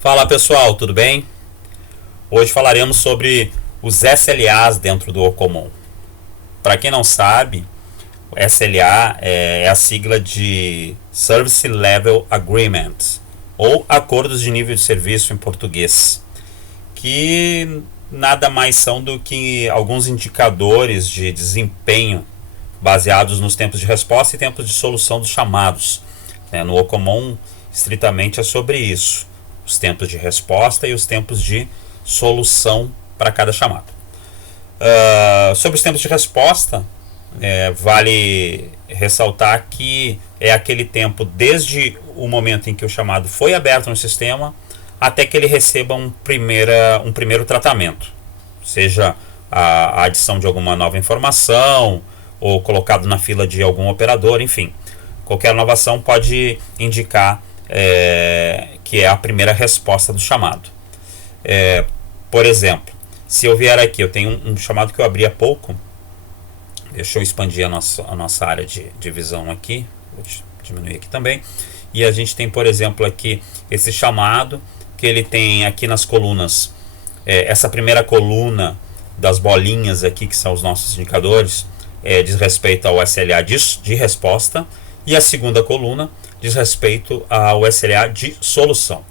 Fala pessoal, tudo bem? Hoje falaremos sobre os SLAs dentro do Ocomom. Para quem não sabe, o SLA é a sigla de Service Level Agreement, ou Acordos de Nível de Serviço em português, que nada mais são do que alguns indicadores de desempenho baseados nos tempos de resposta e tempos de solução dos chamados. No Ocomom, estritamente é sobre isso. Os tempos de resposta e os tempos de solução para cada chamada. Sobre os tempos de resposta, vale ressaltar que é aquele tempo desde o momento em que o chamado foi aberto no sistema até que ele receba um primeiro tratamento, seja a adição de alguma nova informação ou colocado na fila de algum operador, enfim. Qualquer inovação pode indicar que é a primeira resposta do chamado. Por exemplo, se eu vier aqui, eu tenho um chamado que eu abri há pouco. Deixa eu expandir a nossa área de visão aqui. Vou diminuir aqui também. E a gente tem, por exemplo, aqui esse chamado, que ele tem aqui nas colunas, essa primeira coluna das bolinhas aqui, que são os nossos indicadores, diz respeito ao SLA de resposta. E a segunda coluna diz respeito ao SLA de solução,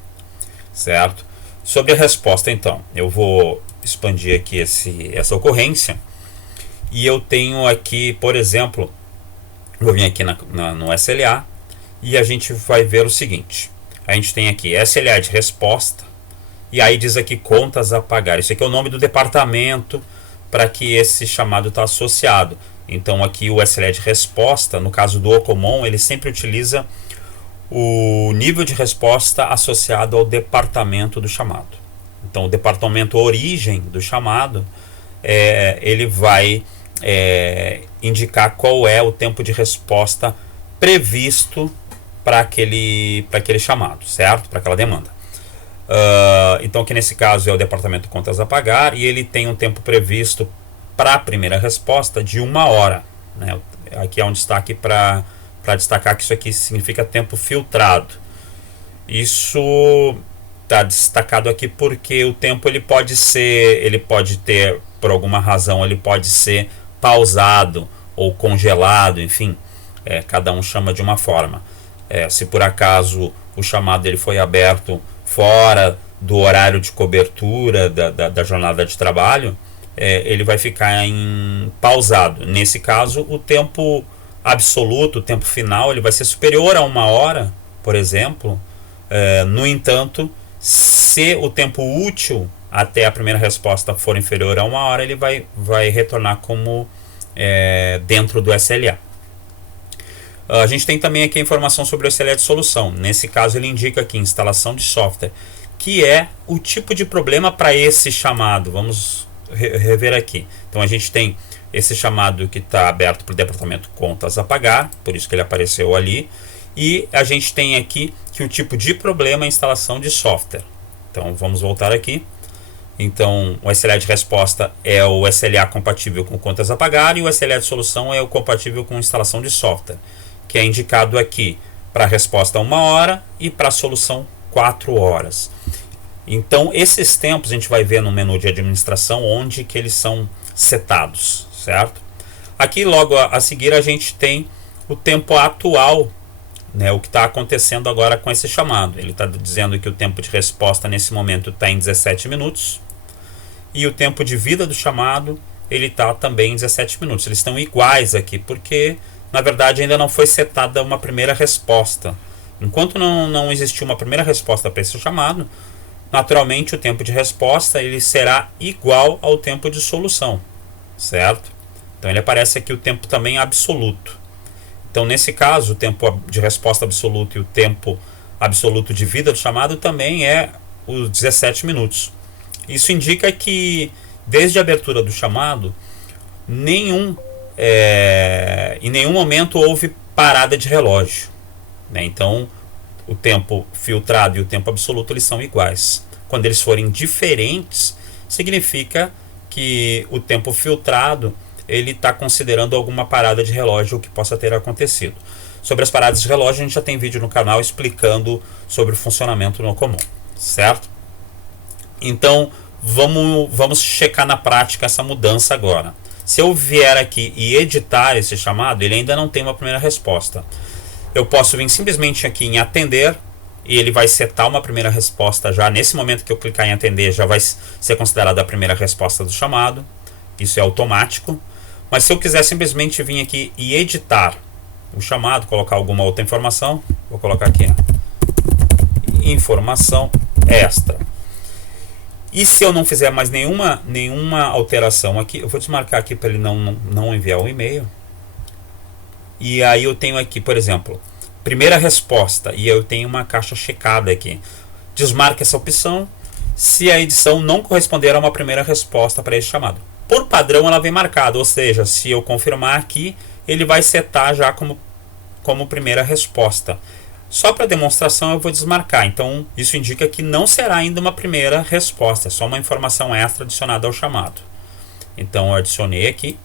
certo? Sobre a resposta, então, eu vou expandir aqui essa ocorrência e eu tenho aqui, por exemplo, vou vir aqui no SLA e a gente vai ver o seguinte: a gente tem aqui SLA de resposta e aí diz aqui contas a pagar. Isso aqui é o nome do departamento para que esse chamado está associado. Então aqui o SLA de resposta, no caso do Ocomom, ele sempre utiliza o nível de resposta associado ao departamento do chamado. Então o departamento origem do chamado, ele vai indicar qual é o tempo de resposta previsto para aquele chamado, certo? Para aquela demanda. Então aqui nesse caso é o departamento contas a pagar e ele tem um tempo previsto para a primeira resposta de 1 hora. Aqui é um destaque para destacar que isso aqui significa tempo filtrado. Isso está destacado aqui porque o tempo ele pode ter, por alguma razão, ele pode ser pausado ou congelado, enfim, cada um chama de uma forma. Se por acaso o chamado ele foi aberto fora do horário de cobertura da jornada de trabalho, ele vai ficar pausado. Nesse caso, o tempo absoluto, o tempo final, ele vai ser superior a 1 hora, por exemplo. No entanto, se o tempo útil até a primeira resposta for inferior a 1 hora, ele vai retornar como dentro do SLA. A gente tem também aqui a informação sobre o SLA de solução. Nesse caso, ele indica aqui instalação de software, que é o tipo de problema para esse chamado. Vamos rever aqui. Então a gente tem esse chamado que está aberto para o departamento contas a pagar, por isso que ele apareceu ali, e a gente tem aqui que o tipo de problema é a instalação de software. Então vamos voltar aqui. Então o SLA de resposta é o SLA compatível com contas a pagar e o SLA de solução é o compatível com instalação de software, que é indicado aqui para a resposta 1 hora e para a solução 4 horas. Então esses tempos a gente vai ver no menu de administração onde que eles são setados, certo? Aqui logo a seguir a gente tem o tempo atual, o que está acontecendo agora com esse chamado. Ele está dizendo que o tempo de resposta nesse momento está em 17 minutos e o tempo de vida do chamado ele está também em 17 minutos. Eles estão iguais aqui porque na verdade ainda não foi setada uma primeira resposta. Enquanto não existiu uma primeira resposta para esse chamado, naturalmente o tempo de resposta ele será igual ao tempo de solução, certo? Então ele aparece aqui o tempo também absoluto. Então nesse caso o tempo de resposta absoluto e o tempo absoluto de vida do chamado também é os 17 minutos. Isso indica que desde a abertura do chamado em nenhum momento houve parada de relógio, Então o tempo filtrado e o tempo absoluto eles são iguais. Quando eles forem diferentes, significa que o tempo filtrado ele está considerando alguma parada de relógio que possa ter acontecido. Sobre as paradas de relógio, a gente já tem vídeo no canal explicando sobre o funcionamento no Ocomom. certo? Então vamos checar na prática essa mudança agora. Se eu vier aqui e editar esse chamado, ele ainda não tem uma primeira resposta. Eu posso vir simplesmente aqui em atender e ele vai setar uma primeira resposta já. Nesse momento que eu clicar em atender, já vai ser considerada a primeira resposta do chamado. Isso é automático. Mas se eu quiser simplesmente vir aqui e editar o chamado, colocar alguma outra informação, vou colocar aqui, informação extra. E se eu não fizer mais nenhuma alteração aqui, eu vou desmarcar aqui para ele não enviar o e-mail. E aí eu tenho aqui, por exemplo, primeira resposta, e eu tenho uma caixa checada aqui. Desmarque essa opção se a edição não corresponder a uma primeira resposta para esse chamado. Por padrão ela vem marcada, ou seja, se eu confirmar aqui, ele vai setar já como primeira resposta. Só para demonstração eu vou desmarcar, então isso indica que não será ainda uma primeira resposta, é só uma informação extra adicionada ao chamado. Então eu adicionei aqui.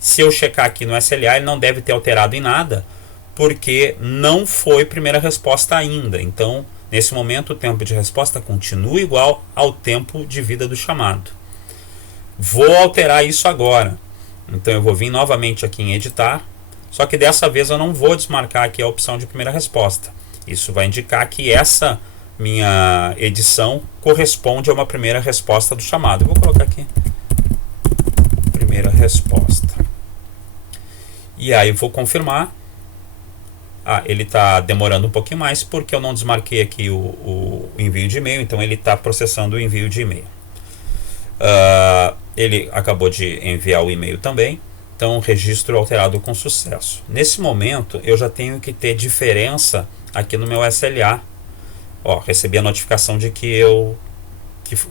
Se eu checar aqui no SLA, ele não deve ter alterado em nada, porque não foi primeira resposta ainda. Então, nesse momento, o tempo de resposta continua igual ao tempo de vida do chamado. Vou alterar isso agora. Então eu vou vir novamente aqui em editar, só que dessa vez eu não vou desmarcar aqui a opção de primeira resposta. Isso vai indicar que essa minha edição corresponde a uma primeira resposta do chamado. Eu vou colocar aqui primeira resposta. E aí eu vou confirmar. Ele está demorando um pouquinho mais porque eu não desmarquei aqui o envio de e-mail, então ele está processando o envio de e-mail. Ele acabou de enviar o e-mail também, então registro alterado com sucesso. Nesse momento eu já tenho que ter diferença aqui no meu SLA. Recebi a notificação de que eu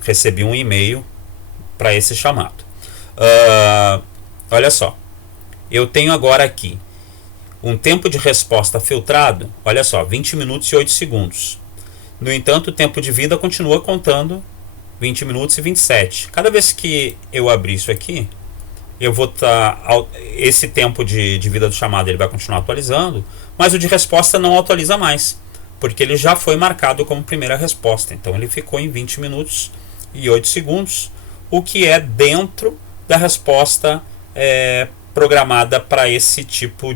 recebi um e-mail para esse chamado. Olha só, eu tenho agora aqui um tempo de resposta filtrado, olha só, 20 minutos e 8 segundos. No entanto, o tempo de vida continua contando 20 minutos e 27. Cada vez que eu abrir isso aqui, eu vou esse tempo de vida do chamado ele vai continuar atualizando, mas o de resposta não atualiza mais, porque ele já foi marcado como primeira resposta. Então ele ficou em 20 minutos e 8 segundos, o que é dentro da resposta programada para esse tipo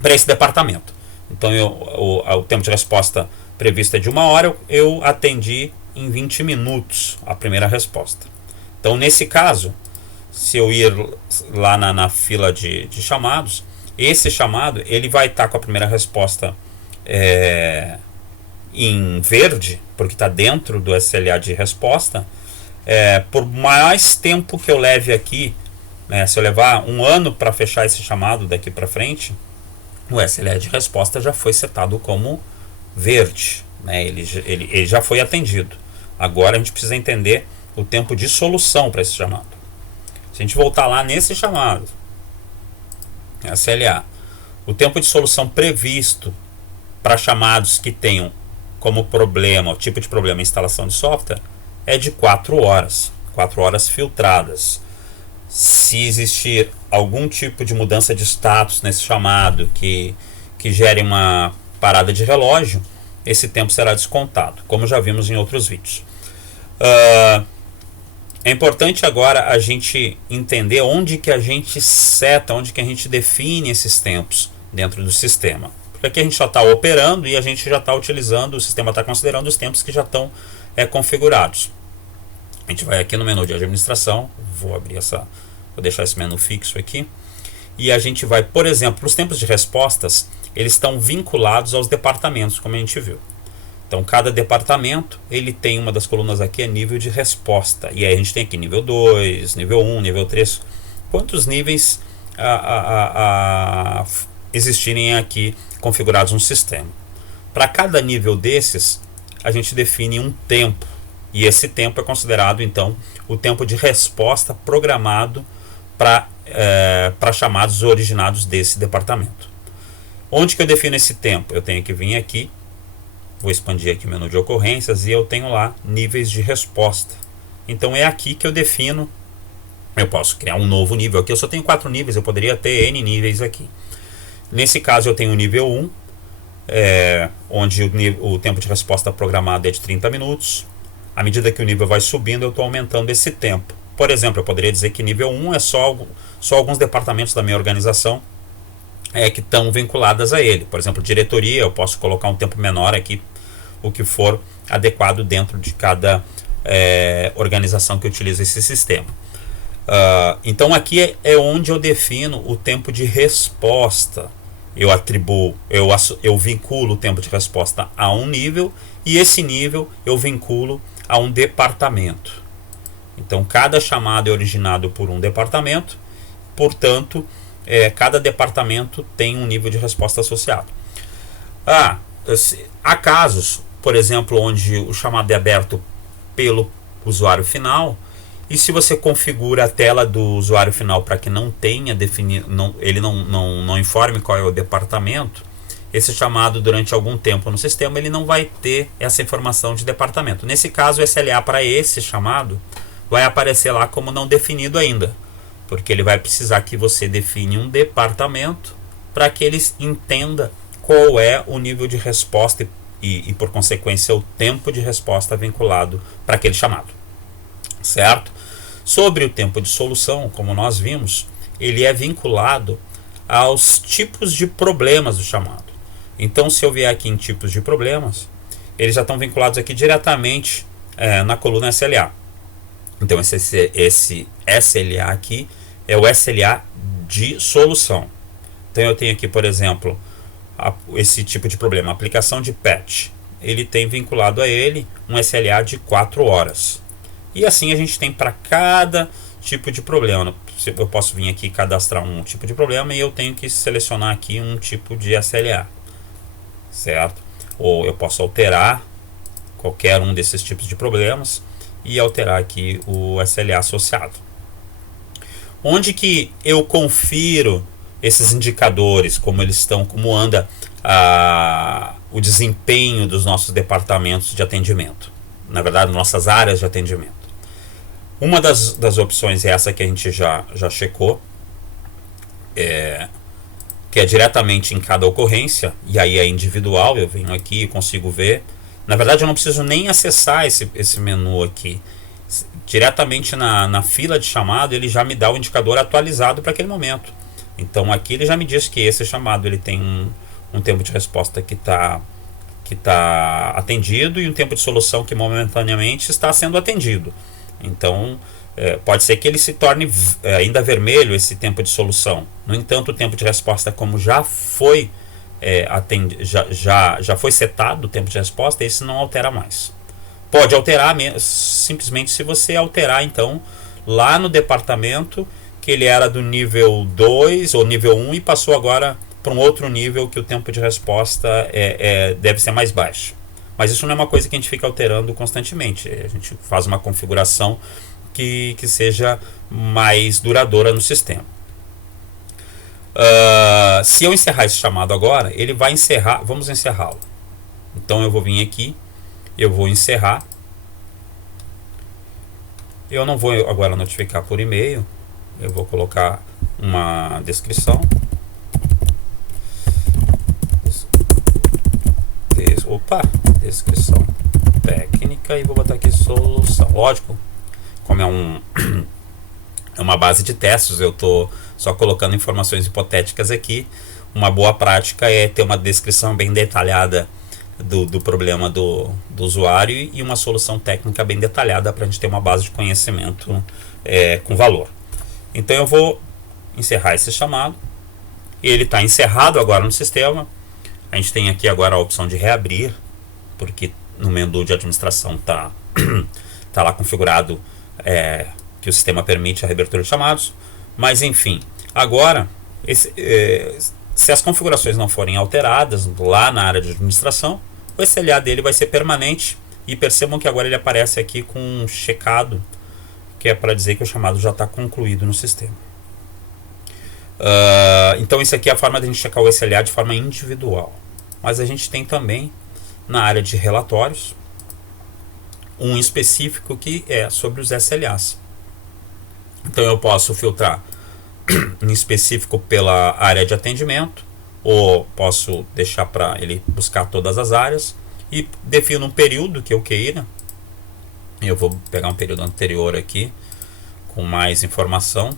para esse departamento. Então o tempo de resposta previsto é de 1 hora, eu atendi em 20 minutos a primeira resposta. Então nesse caso, se eu ir lá na fila de chamados, esse chamado ele vai estar com a primeira resposta em verde, porque está dentro do SLA de resposta. Por mais tempo que eu leve aqui, se eu levar 1 ano para fechar esse chamado daqui para frente, o SLA de resposta já foi setado como verde, ele já foi atendido. Agora a gente precisa entender o tempo de solução para esse chamado. Se a gente voltar lá nesse chamado, SLA, o tempo de solução previsto para chamados que tenham como problema, o tipo de problema, a instalação de software, é de 4 horas. 4 horas filtradas. Se existir algum tipo de mudança de status nesse chamado que gere uma parada de relógio, esse tempo será descontado, como já vimos em outros vídeos. É importante agora a gente entender onde que a gente seta, onde que a gente define esses tempos dentro do sistema. Porque aqui a gente só está operando e a gente já está utilizando, o sistema está considerando os tempos que já estão configurados. A gente vai aqui no menu de administração, vou deixar esse menu fixo aqui, e a gente vai, por exemplo, os tempos de respostas, eles estão vinculados aos departamentos, como a gente viu. Então cada departamento ele tem uma das colunas aqui, é nível de resposta, e aí a gente tem aqui nível 2, nível 1, nível 3, quantos níveis existirem aqui configurados no sistema. Para cada nível desses a gente define um tempo, e esse tempo é considerado então o tempo de resposta programado para chamados originados desse departamento. Onde que eu defino esse tempo? Eu tenho que vir aqui, vou expandir aqui o menu de ocorrências e eu tenho lá níveis de resposta. Então é aqui que eu defino. Eu posso criar um novo nível aqui, eu só tenho 4 níveis, eu poderia ter N níveis aqui. Nesse caso eu tenho o nível 1, onde o tempo de resposta programado é de 30 minutos. À medida que o nível vai subindo, eu estou aumentando esse tempo. Por exemplo, eu poderia dizer que nível 1 é só alguns departamentos da minha organização que estão vinculadas a ele. Por exemplo, diretoria, eu posso colocar um tempo menor aqui, o que for adequado dentro de cada organização que utiliza esse sistema. Então aqui é onde eu defino o tempo de resposta. Eu vinculo o tempo de resposta a um nível, e esse nível eu vinculo a um departamento. Então cada chamado é originado por um departamento, portanto cada departamento tem um nível de resposta associado. Há casos, por exemplo, onde o chamado é aberto pelo usuário final, e se você configura a tela do usuário final para que não tenha definido, ele não informe qual é o departamento, esse chamado durante algum tempo no sistema ele não vai ter essa informação de departamento. Nesse caso, o SLA para esse chamado vai aparecer lá como não definido ainda, porque ele vai precisar que você define um departamento para que ele entenda qual é o nível de resposta e por consequência o tempo de resposta vinculado para aquele chamado, certo? Sobre o tempo de solução, como nós vimos, ele é vinculado aos tipos de problemas do chamado. Então, se eu vier aqui em tipos de problemas, eles já estão vinculados aqui diretamente na coluna SLA. Então, esse SLA aqui é o SLA de solução. Então, eu tenho aqui, por exemplo, esse tipo de problema, aplicação de patch. Ele tem vinculado a ele um SLA de 4 horas. E assim a gente tem para cada tipo de problema. Eu posso vir aqui cadastrar um tipo de problema e eu tenho que selecionar aqui um tipo de SLA, certo? Ou eu posso alterar qualquer um desses tipos de problemas e alterar aqui o SLA associado. Onde que eu confiro esses indicadores, como eles estão, como anda o desempenho dos nossos departamentos de atendimento, na verdade, nossas áreas de atendimento? Uma das opções é essa que a gente já checou, que é diretamente em cada ocorrência, e aí é individual. Eu venho aqui e consigo ver. Na verdade, eu não preciso nem acessar esse menu aqui. Diretamente na fila de chamado, ele já me dá o indicador atualizado para aquele momento. Então aqui ele já me diz que esse chamado ele tem um tempo de resposta que está atendido e um tempo de solução que momentaneamente está sendo atendido. Então pode ser que ele se torne ainda vermelho, esse tempo de solução. No entanto, o tempo de resposta, como já foi já foi setado o tempo de resposta, esse não altera mais. Pode alterar simplesmente se você alterar então lá no departamento que ele era do nível 2 ou nível 1 e passou agora para um outro nível que o tempo de resposta deve ser mais baixo. Mas isso não é uma coisa que a gente fica alterando constantemente. A gente faz uma configuração que seja mais duradoura no sistema. Se eu encerrar esse chamado agora, ele vai encerrar. Vamos encerrá-lo. Então eu vou vir aqui, eu vou encerrar. Eu não vou agora notificar por e-mail. Eu vou colocar uma descrição. Descrição técnica e vou botar aqui solução. Lógico, como é uma base de testes, eu estou só colocando informações hipotéticas aqui. Uma boa prática é ter uma descrição bem detalhada do problema do usuário e uma solução técnica bem detalhada para a gente ter uma base de conhecimento com valor. Então eu vou encerrar esse chamado. Ele está encerrado agora no sistema. A gente tem aqui agora a opção de reabrir, porque no menu de administração está lá configurado que o sistema permite a reabertura de chamados. Mas enfim, agora se as configurações não forem alteradas lá na área de administração, o SLA dele vai ser permanente. E percebam que agora ele aparece aqui com um checado, que é para dizer que o chamado já está concluído no sistema. Então isso aqui é a forma de a gente checar o SLA de forma individual. Mas a gente tem também na área de relatórios um específico que é sobre os SLAs. Então eu posso filtrar em específico pela área de atendimento ou posso deixar para ele buscar todas as áreas e defino um período que eu queira. Eu vou pegar um período anterior aqui com mais informação.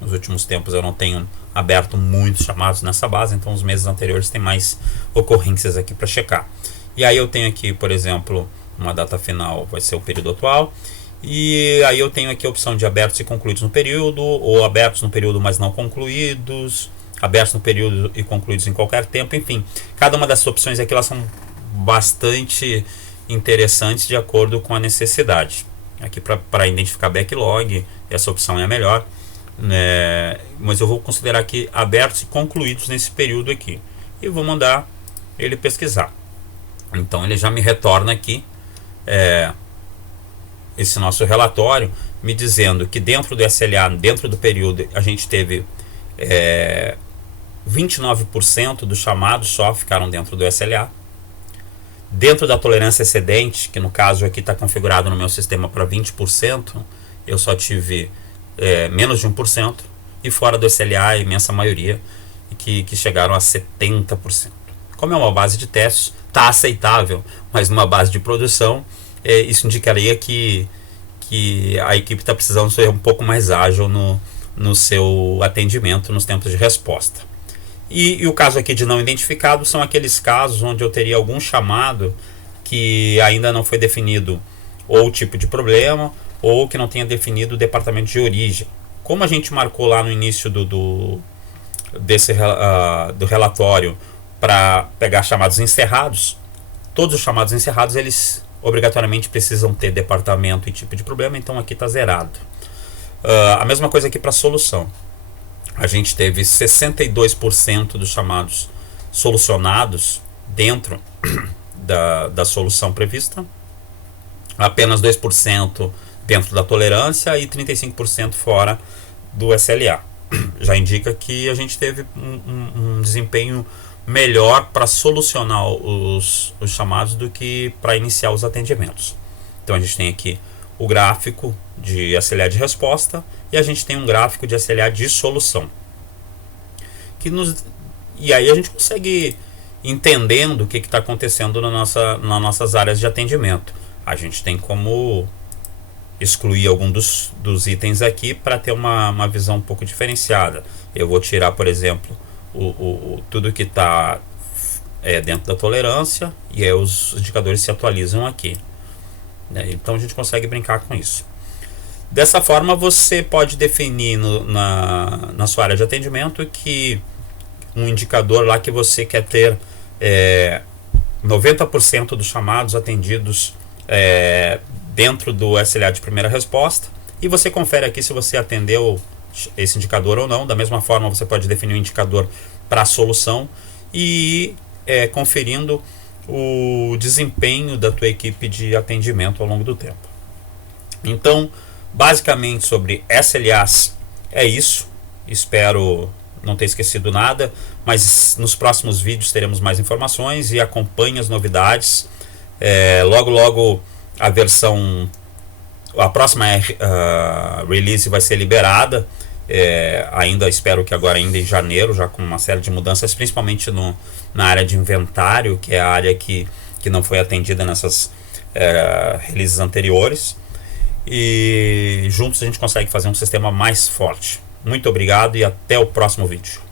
Nos últimos tempos eu não tenho aberto muitos chamados nessa base, então os meses anteriores tem mais ocorrências aqui para checar. E aí eu tenho aqui, por exemplo, uma data final vai ser o período atual, e aí eu tenho aqui a opção de abertos e concluídos no período, ou abertos no período mas não concluídos, abertos no período e concluídos em qualquer tempo. Enfim, cada uma dessas opções aqui elas são bastante interessantes de acordo com a necessidade. Aqui para identificar backlog, essa opção é a melhor, né? Mas eu vou considerar aqui abertos e concluídos nesse período aqui, e vou mandar ele pesquisar. Então ele já me retorna aqui esse nosso relatório, me dizendo que dentro do SLA, dentro do período, a gente teve 29% dos chamados só ficaram dentro do SLA. Dentro da tolerância excedente, que no caso aqui está configurado no meu sistema para 20%, eu só tive menos de 1%, e fora do SLA a imensa maioria, que chegaram a 70%. Como é uma base de testes, está aceitável, mas numa base de produção, isso indicaria que a equipe está precisando ser um pouco mais ágil no seu atendimento, nos tempos de resposta. E o caso aqui de não identificado são aqueles casos onde eu teria algum chamado que ainda não foi definido ou o tipo de problema, ou que não tenha definido o departamento de origem. Como a gente marcou lá no início do relatório para pegar chamados encerrados, todos os chamados encerrados eles obrigatoriamente precisam ter departamento e tipo de problema, então aqui está zerado. A mesma coisa aqui para solução. A gente teve 62% dos chamados solucionados dentro da solução prevista, apenas 2% dentro da tolerância e 35% fora do SLA. Já indica que a gente teve um desempenho melhor para solucionar os chamados do que para iniciar os atendimentos. Então a gente tem aqui o gráfico de SLA de resposta e a gente tem um gráfico de SLA de solução. E aí a gente consegue entendendo o que está acontecendo nas nossas áreas de atendimento. A gente tem como excluir algum dos itens aqui para ter uma visão um pouco diferenciada. Eu vou tirar, por exemplo, tudo que está dentro da tolerância, e aí os indicadores se atualizam aqui, né? Então a gente consegue brincar com isso. Dessa forma você pode definir na sua área de atendimento que um indicador lá que você quer ter 90% dos chamados atendidos dentro do SLA de primeira resposta, e você confere aqui se você atendeu esse indicador ou não. Da mesma forma você pode definir um indicador para a solução e conferindo o desempenho da tua equipe de atendimento ao longo do tempo. Então basicamente sobre SLAs é isso. Espero não ter esquecido nada, mas nos próximos vídeos teremos mais informações, e acompanhe as novidades. Logo a próxima release vai ser liberada, ainda espero que agora ainda em janeiro, já com uma série de mudanças, principalmente na área de inventário, que é a área que não foi atendida nessas releases anteriores, e juntos a gente consegue fazer um sistema mais forte. Muito obrigado e até o próximo vídeo.